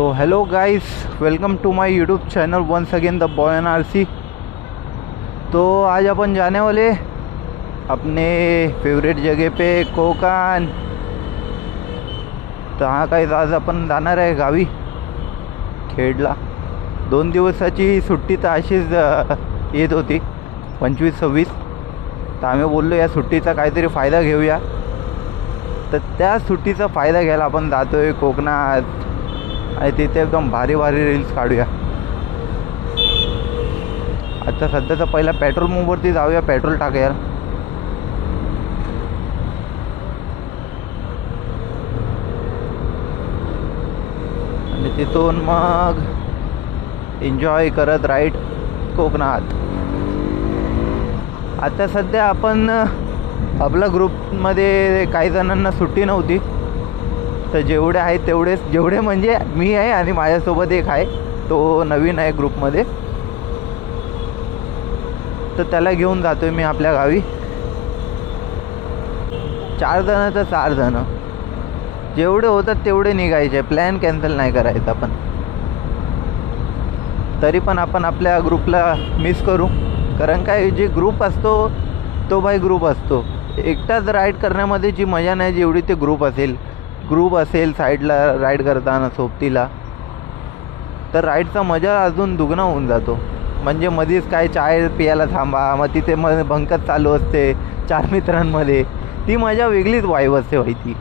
तो hello guys, welcome to my YouTube channel once again the boy N RC. तो आज अपन जाने वाले अपने फेवरेट जगह पे कोकण। तर हा काय आज आपण जाणार आहे गावी खेडला। 2 दिवसाची सुट्टी तर अशीच येत होती 25-26। तर आम्ही बोललो या सुट्टीचा काहीतरी फायदा घेऊया। तर त्या सुट्टीचा फायदा घ्यायला आपण जातोय कोकणात आणि तिथे एकदम भारी भारी रील्स काढूया। आता सध्याचा पहिला पेट्रोल पंपवरती जाऊया, पेट्रोल टाकूया आणि तिथून मग एन्जॉय करत राईड कोकणात। आता सध्या आपण आपल्या ग्रुपमध्ये काही जणांना सुट्टी नव्हती, तर जेवढे आहेत तेवढेच, जेवढे म्हणजे मी आहे आणि माझ्यासोबत एक आहे, तो नवीन आहे ग्रुपमध्ये, तर त्याला घेऊन जातो आहे मी आपल्या गावी। 4 जण तर 4 जण जेवढे होतात तेवढे निघायचे, प्लॅन कॅन्सल नाही करायचा आपण। तरी पण आपण आपल्या ग्रुपला मिस करू, कारण काय जे ग्रुप असतो तो भाई ग्रुप असतो। एकटाच राईड करण्यामध्ये जी मजा नाही जेवढी ते ग्रुप असेल साईडला राईड करताना सोबतीला, तर राईडचा मजा अजून दुगणा होऊन जातो। म्हणजे मध्येच काय चाय पियाला थांबा, मग तिथे मग भंकत चालू असते 4 मित्रांमध्ये, ती मजा वेगळीच वाईब असते भाई ती।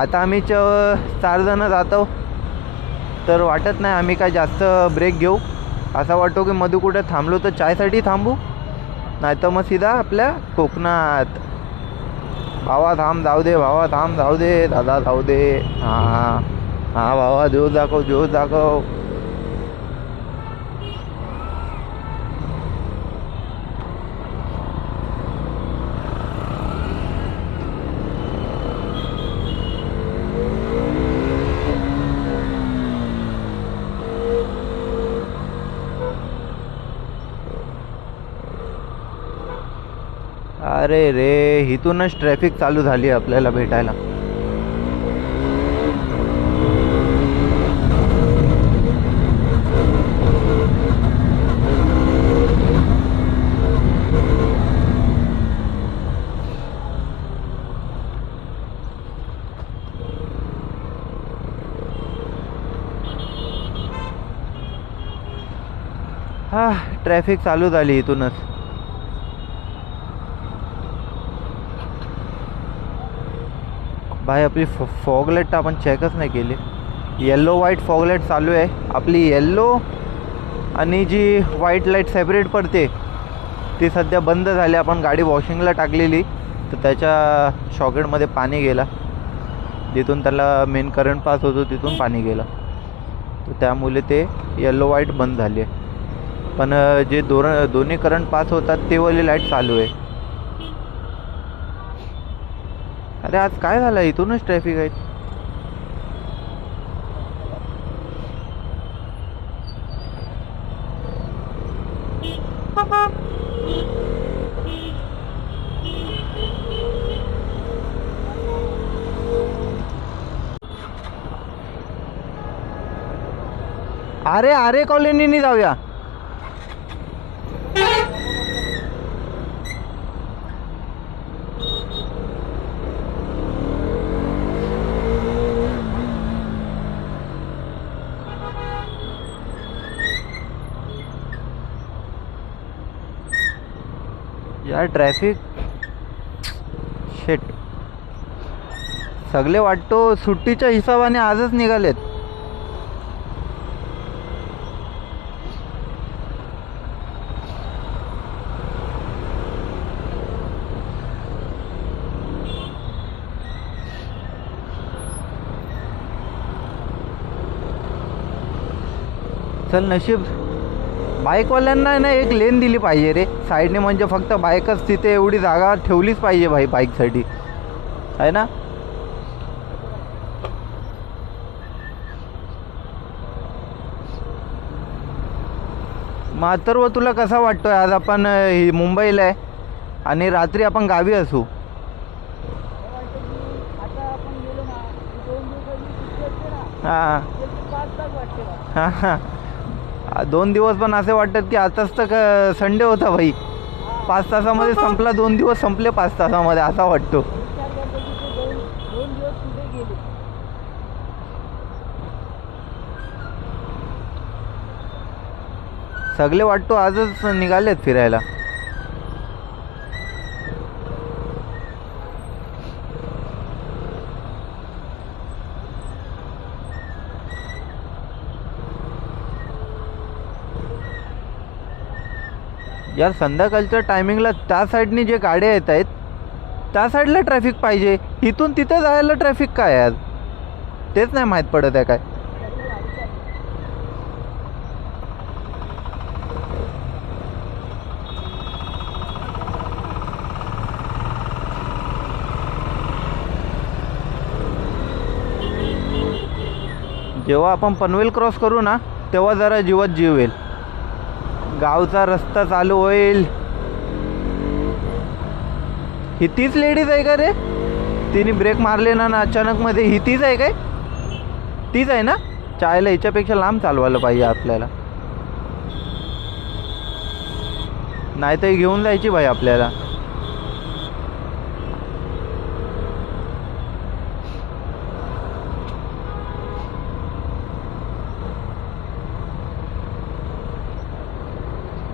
आता आम्ही 4 जण जातो, तर वाटत नाही आम्ही काय जास्त ब्रेक घेऊ। असा वाटतो की मध्ये कुठे थांबलो तर चायसाठी थांबू, नाही तर मग सीधा आपल्या कोकणात। भावा थांब जाऊ दे, भावा थांब जाऊ दे, दादा जाऊ दे, हां हां भावा जोश दाखव। अरे रे, इथूनच ट्रॅफिक चालू झाली आपल्याला भेटायला। हा, ट्रॅफिक चालू झाली इथूनच। भाई आपली फॉगलाईट आपण चेकच नाही केली। येल्लो व्हाईट फॉगलाईट चालू आहे आपली। येल्लो आणि जी व्हाईट लाईट सेपरेट पडते ती सध्या बंद झाली। आपण गाडी वॉशिंगला टाकलेली, तर त्याच्या शॉकेटमध्ये पाणी गेला, जिथून त्याला मेन करंट पास होतो तिथून पाणी गेलं, तर त्यामुळे ते येल्लो व्हाईट बंद झाली आहे। पण जे दोन्ही करंट पास होतात ते वाली लाईट चालू आहे। अरे आज काय झालं, इथूनच ट्रॅफिक आहे। अरे कॉलनीनी जाऊया। यार ट्रॅफिक शेट, सगळे वाटतो सुट्टीच्या हिशोबाने आजच निघालेत। चल नशीब, बाईकवाल्यांना ना एक लेन दिली पाहिजे रे साईडने, म्हणजे फक्त बाईकच तिथे एवढी जागा ठेवलीच पाहिजे भाई बाईकसाठी, आहे ना। मग तर तुला कसा वाटतोय, आज आपण मुंबईला आहे आणि रात्री आपण गावी असू, हां हां हां 2 दिवस पण असे वाटतात की आताच तर संडे होता भाई. 5 तासामध्ये संपला, 2 दिवस संपले 5 तासामध्ये असा वाटतो. सगळे वाटतो आजच निघालेत फिरायला. यार संध्याकाळच्या टायमिंगला त्या साईडनी जे गाड्या येत आहेत त्या साईडला ट्रॅफिक पाहिजे, इथून तिथं जायला ट्रॅफिक काय यार, तेच नाही माहीत पडत आहे काय. जेव्हा आपण पनवेल क्रॉस करू ना तेव्हा जरा जीवात जीव येईल. गावचा रस्ता चालू होईल. ही तीच लेडीज आहे का रे? तिने ब्रेक मारले ना अचानक मध्ये, ही तीच आहे काय? तीच आहे ना? चायला हिच्यापेक्षा लांब चालवायला पाहिजे आपल्याला, नाही तर घेऊन जायची भाई आपल्याला.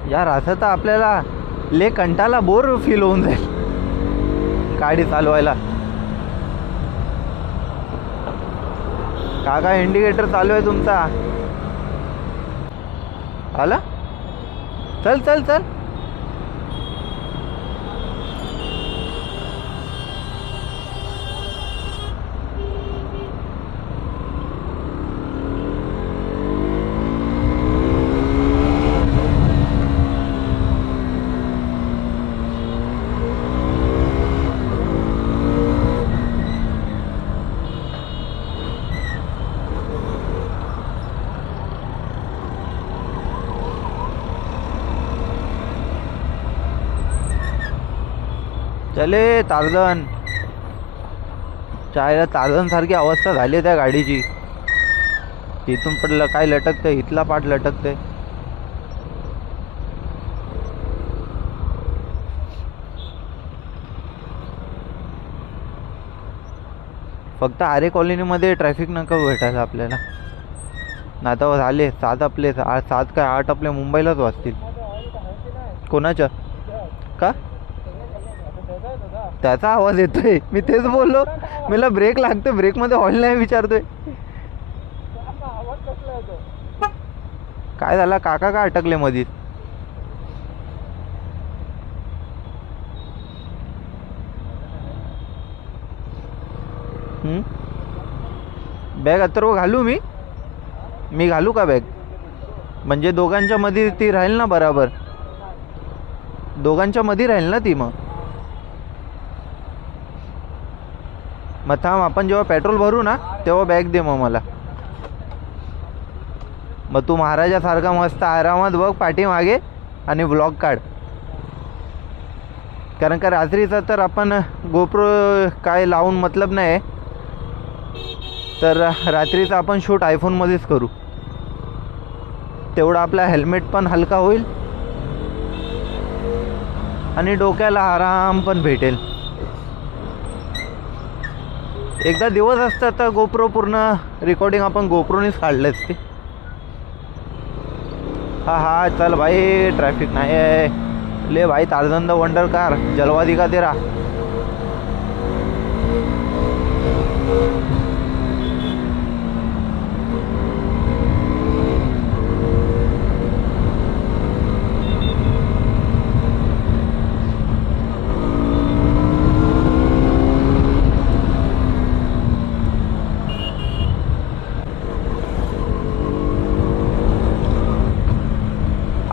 यार असं तर आपल्याला ले कंटाला बोर फील होऊन जाईल गाडी चालवायला. काका इंडिकेटर चालू आहे तुमचा. आला, चल चल चल. चले तारजन. चायला तारजन सारखी अवस्था झाली त्या गाडीची. इथून पडलं काय लटकते, इथला पाठ लटकते. फक्त आरे कॉलनीमध्ये ट्रॅफिक नका भेटायला आपल्याला. नाही तर झाले 7 आपले 7 काय 8 आपल्या मुंबईलाच वाचतील. कोणाच्या का त्याचा आवाज येतोय? मी तेच बोललो, मला ब्रेक लागते, ब्रेकमध्ये ऑइल नाही विचारतोय. काय झाला काका, का अटकले मधीच? बॅग अथर्व घालू? मी घालू का बॅग? म्हणजे दोघांच्या मध्ये ती राहील ना बराबर, दोघांच्या मध्ये राहील ना ती. मग थांब, आपण जेव्हा पेट्रोल भरू ना तेव्हा बॅग दे मग मला. मग तू महाराजासारखा मस्त आरामात बघ पाठीमागे आणि ब्लॉग काढ. कारण का रात्रीचा तर आपण गोप्रो काय लावून मतलब नाही, तर रात्रीचा आपण शूट आयफोनमध्येच करू. तेवढा आपला हेल्मेट पण हलका होईल आणि डोक्याला आराम पण भेटेल. एकदा दिवस असता तर गोप्रो पूर्ण रेकॉर्डिंग आपण गोप्रोनेच काढले असते. हा हा चल भाई, ट्रॅफिक नाही आहे. ले भाई तारजन द वंडर कार, जलवा दिखा तेरा.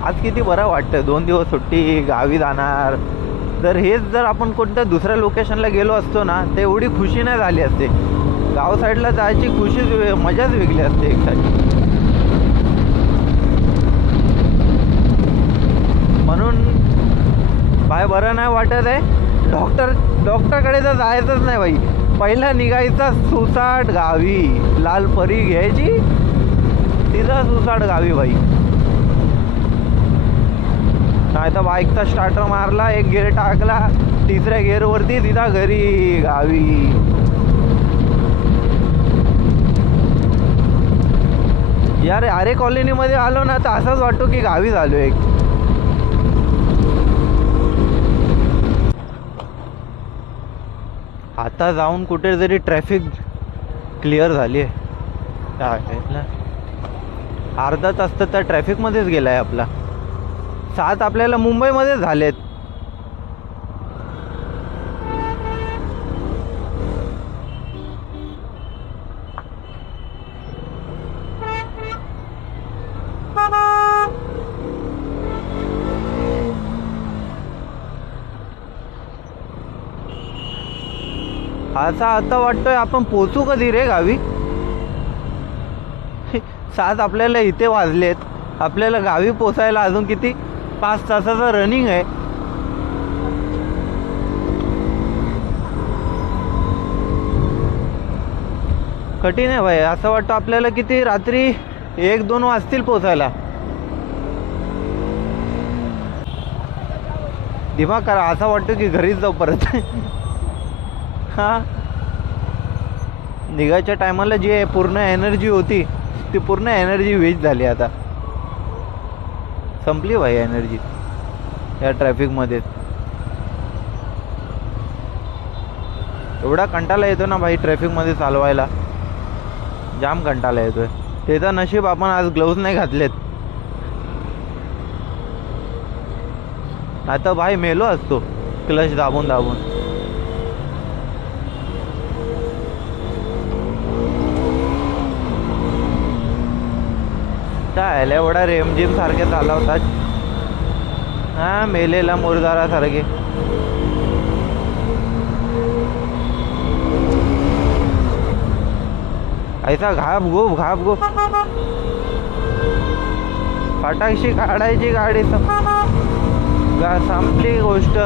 आज किती बरं वाटतं, 2 दिवस सुट्टी, गावी जाणार. जर आपण कोणत्या दुसऱ्या लोकेशनला गेलो असतो ना तर एवढी खुशी नाही झाली असते. गाव साईडला जायची खुशी मजाच वेगळी असते एक साईड. म्हणून बाय बरं नाही वाटत आहे. डॉक्टरकडे तर जायचंच नाही बाई. पहिला निघायचा सुसाट गावी, लाल परी घ्यायची तिचा सुसाट गावी भाई. नाही तर बाईकचा स्टार्टर मारला, एक गेअर टाकला, तिसऱ्या गेअरवरती तिथं घरी गावी. यार आरे कॉलनीमध्ये आलो ना तर असंच वाटतो की गावी झालो एक. आता जाऊन कुठे जरी ट्रॅफिक क्लिअर झाली आहे, अर्धा तास तर त्या ट्रॅफिकमध्येच गेला आहे आपला. 7 आपल्याला मुंबईमध्ये झालेत. आता वाटतोय आपण पोचू कधी रे गावी. 7 आपल्याला इथे वाजलेत, आपल्याला गावी पोचायला अजून किती 5 तासाचं रनिंग आहे. कठीण आहे भाई. असं वाटतं आपल्याला किती रात्री 1-2 वाजतील पोचायला. दिमाग करा, असं वाटतं की घरीच जाऊ परत. हां, निघायच्या टायमाला जी पूर्ण एनर्जी होती ती पूर्ण एनर्जी वेस्ट झाली. आता संपली भाई एनर्जी या ट्रॅफिकमध्ये. एवढा कंटाळा येतो ना भाई ट्रॅफिकमध्ये चालवायला, जाम कंटाळा येतोय. ते तर नशीब आपण आज ग्लोव्ज नाही घातलेत, आता भाई मेलो असतो क्लच दाबून दाबून. काय एवढा रेमझिम सारखे चालवतात, हा मेलेला मुरदारा सारखे. ऐसा घाप घूप फटाकशी काढायची गाडी, संपली गोष्ट.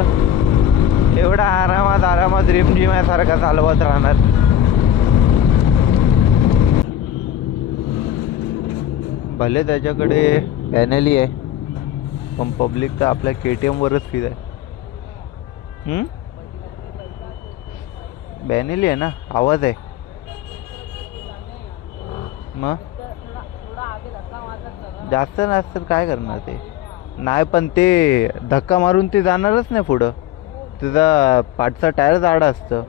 एवढा आरामात रिमझिम्यासारखा चालवत राहणार. भले त्याच्याकडे बॅनली आहे, पण पब्लिक तर आपल्या KTM वरच फिर आहे. बॅनली आहे ना, आवाज आहे मग. जास्त नसतं काय करणार ते. नाही पण ते धक्का मारून ते जाणारच नाही पुढं, त्याचा पाठचा टायर जाडा असतं.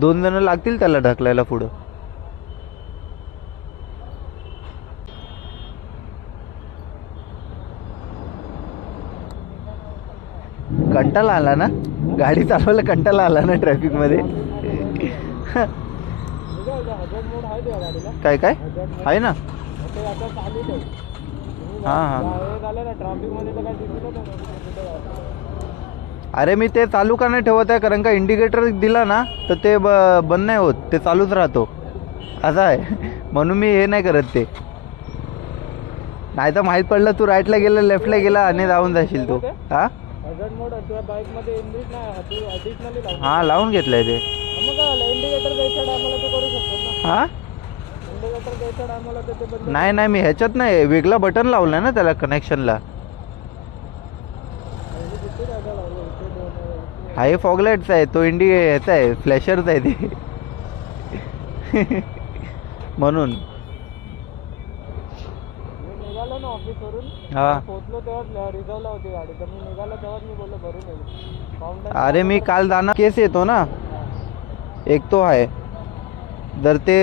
2 जण लागतील त्याला ढकलायला पुढं. कंटाळा आला ना गाडी चालवायला, कंटाळा आला ना ट्रॅफिकमध्ये. काय काय आहे ना. हां. अरे मी ते चालू का नाही ठेवत आहे, कारण का इंडिकेटर दिला ना तर ते बंद नाही होत, ते चालूच राहतो. असं आहे म्हणून मी हे नाही करत ते. नाही तर माहीत पडलं तू राईटला गेला लेफ्टला गेला आणि जाऊन जाशील तू. हा हा लावून घेतलंय ते. हा नाही मी ह्याच्यात नाही, वेगळा बटन लावलं ना त्याला कनेक्शनला. हाय फॉगलाइटचा आहे तो, ह्याचा आहे फ्लॅशरचा आहे ते. म्हणून हा. अरे मी काल जाणार केस येतो ना, एक तो आहे. जर ते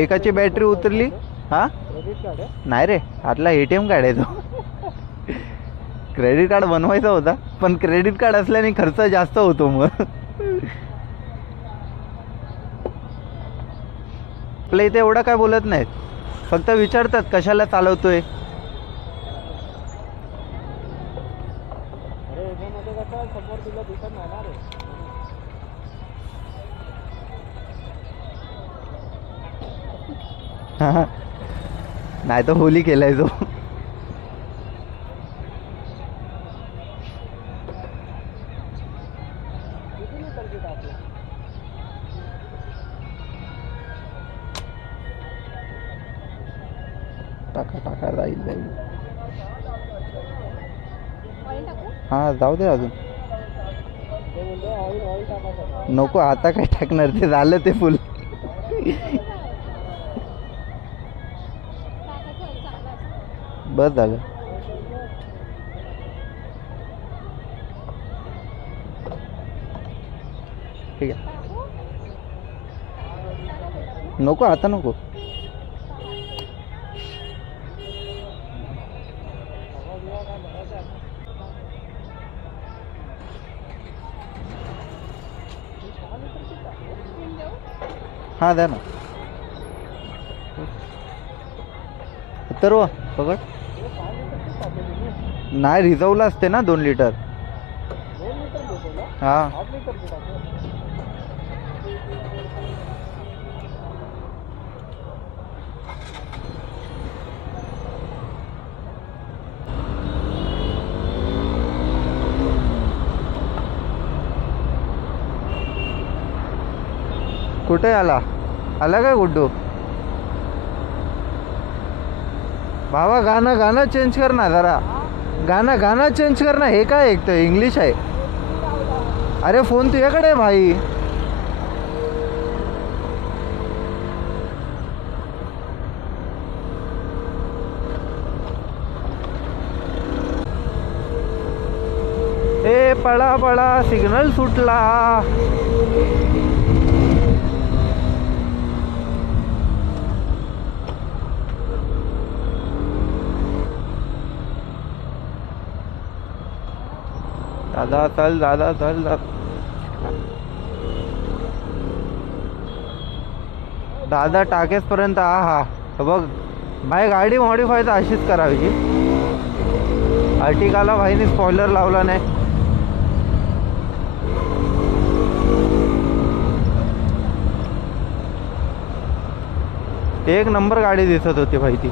एकाची बॅटरी उतरली. हा नाही रे, आतला ATM कार्ड आहे तो. क्रेडिट कार्ड बनवायचा होता, पण क्रेडिट कार्ड असल्याने खर्च जास्त होतो. मग आपल्या इथे एवढं काय बोलत नाहीत, फक्त विचारतात कशाला चालवतोय. नाही तर होली केलाय तो. टाका जाईल. हां जाऊ दे अजून. नको आता काय टाकणार, ते झालं ते फुल. बस झालं. ठीक आहे, नको आता नको. हां द्या ना. तर पकड. नाही रिझर्वला असते ना 2 लिटर. हां कुठे आला काय गुड्डू? बाबा गाणं चेंज कर ना जरा. गाणं चेंज कर ना. हे काय ऐकतं? इंग्लिश आहे. अरे फोन तुझ्याकडे आहे भाई. ए पळा सिग्नल सुटला. दादा चल. दादा टाकेसपर्यंत. हा बघ भाई, गाडी मॉडीफाय तर अशीच करायची. अर्टिकाला भाईने स्पॉइलर लावला नाही. एक नंबर गाडी दिसत होती भाई ती.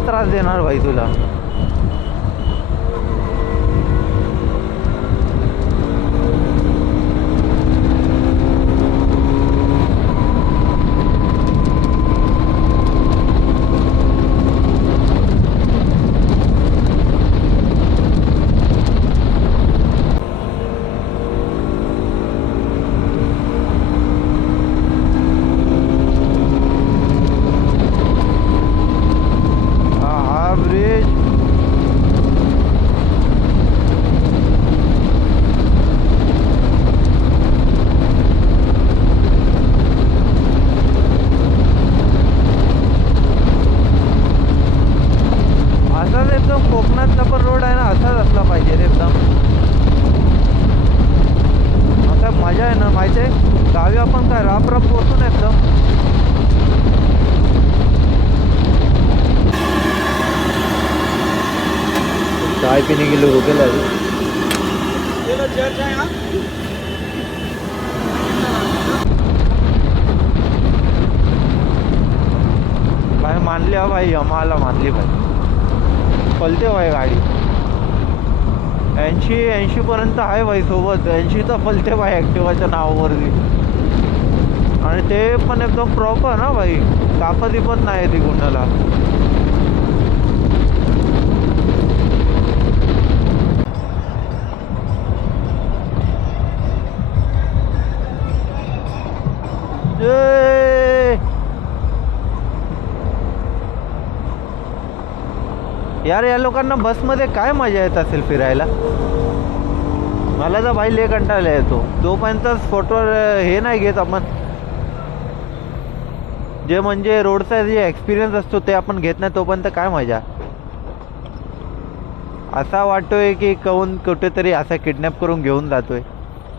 त्रास देणार भाई तुला. कोकणातला पण रोड आहे ना, असाच असला पाहिजे रे एकदम. आता मजा आहे ना माहिती आहे. गावी आपण काय राप पोहोचू ना एकदम. चाय पीने के लिए रुकेला भाई. मानली हा भाई, आम्हाला मानली भाई. पलते भाई गाडी 80 पर्यंत आहे भाई सोबत. 80 तर पलते भाई ॲक्टिवाच्या नावावरती. आणि ते पण एकदम प्रॉपर ना भाई, कापत इपत नाही ती गुंडाला. यार या लोकांना बसमध्ये काय मजा येत असेल फिरायला. मला तर भाई लय कंटाळा येतो. जोपर्यंत फोटोवर हे नाही घेत आपण, जे म्हणजे रोडचा जे एक्सपिरियन्स असतो ते आपण घेत नाही, तोपर्यंत काय मजा. असा वाटतोय की कोण कुठेतरी असा किडनॅप करून घेऊन जातोय.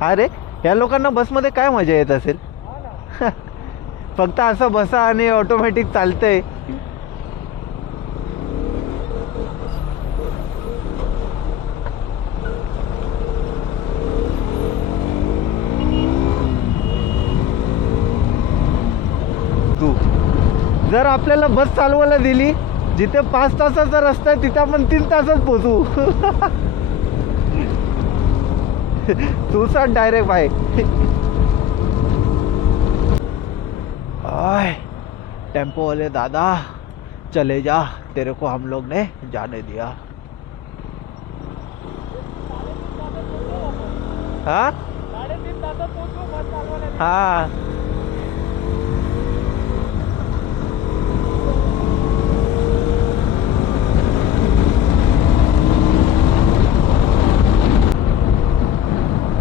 अरे या लोकांना बसमध्ये काय मजा येत असेल. फक्त असं बसा आणि ऑटोमॅटिक चालतंय. पोचू. जर आपल्याला बस चालवायला दिली, जिथे 5 तासाचा रस्ता आहे तिथे आपण 3 तासात पोचू. तू सांग डायरेक्ट भाई. आय टेम्पो वाले दादा, चले जा, तेरे को हम लोग ने जाने दिया. हाँ हाँ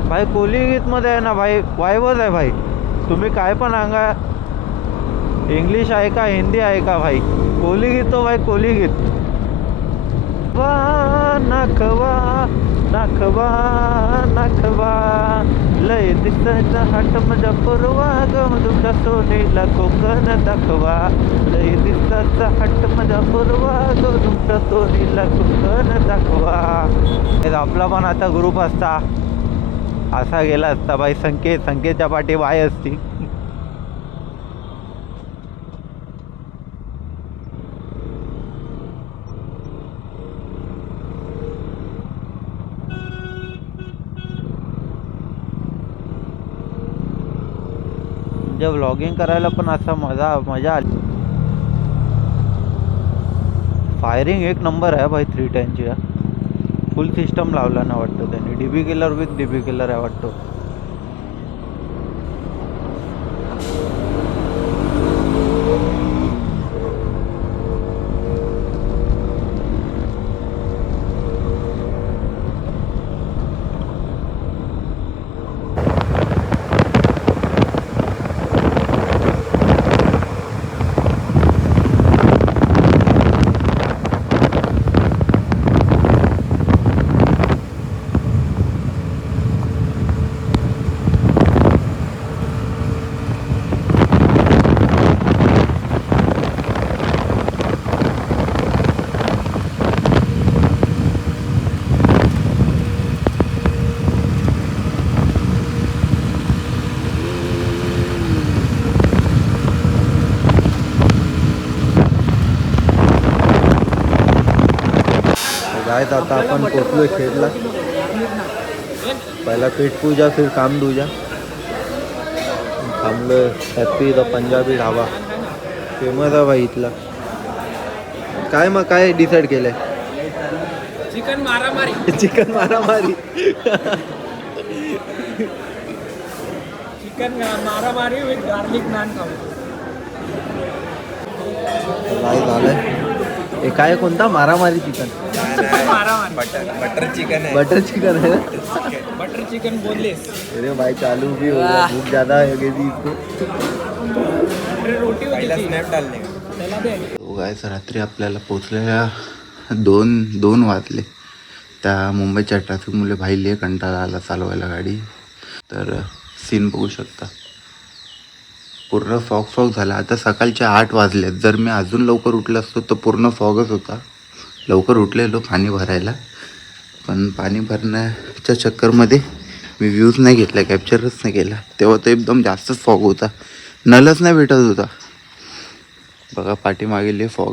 भाई कोलीगीतमध्ये आहे ना भाई, वाईवच आहे भाई. तुम्ही काय पण सांगा, इंग्लिश आहे का हिंदी आहे का भाई, कोलीगीत तो भाई कोलीगीत. वा नाखवा नाखवा नाखवा लय दिसायचा हाट माझा पुरवा ग तुमच्या सोनीला कोकण दाखवा. लय दिसायचा हाट माझा पुरवा ग तुमच्या सोनीला कोकण दाखवा. आपला पण आता ग्रुप असता असा गेला असता भाई. संकेतच्या पाठी बाय असती. म्हणजे व्लॉगिंग करायला पण असा मजा आली. फायरिंग एक नंबर आहे भाई 310 ची. फुल सिस्टम लावला ना वाटतं त्याने. DB killer with dB killer आहे वाटतं. गायत आता आपण पोचलोय खेडला. पहिला पेट पूजा फिर काम दूजा. थांबलोय happy the Punjabi dhaba, famous आहे भाई इथला. काय मग काय डिसाईड केलंय? चिकन मारामारी. चिकन मारामारी. चिकन मारामारी विथ गार्लिक नान खाऊ. काय झालंय हे? काय कोणता मारामारी चिकन? मारामारी बटर चिकन है. बटर चिकन है. Butter chicken boneless. अरे भाई चालू भी हो गया, भूख ज़्यादा है गई इसको. रोटी पहिला होती स्नॅप डालने का? त्याला दे. गायस रात्री आपल्याला पोचलेल्या 2 वाजले. त्या मुंबईच्या ट्रॅफिकमुळे भाईले कंटाळा आला चालवायला गाडी. तर सीन बघू शकता, पूर्ण फॉग झाला. आता सकाळचे 8 वाजले. जर मी अजून लवकर उठलो असतो तर पूर्ण फॉगच होता. लवकर उठलेलो पाणी भरायला, पण पाणी भरण्याच्या चक्करमध्ये मी व्ह्यूज नाही घेतला, कॅप्चरच नाही केला. तेव्हा तो एकदम जास्तच फॉग होता, नलच नाही भेटत होता. बघा पाठीमागेले फॉग.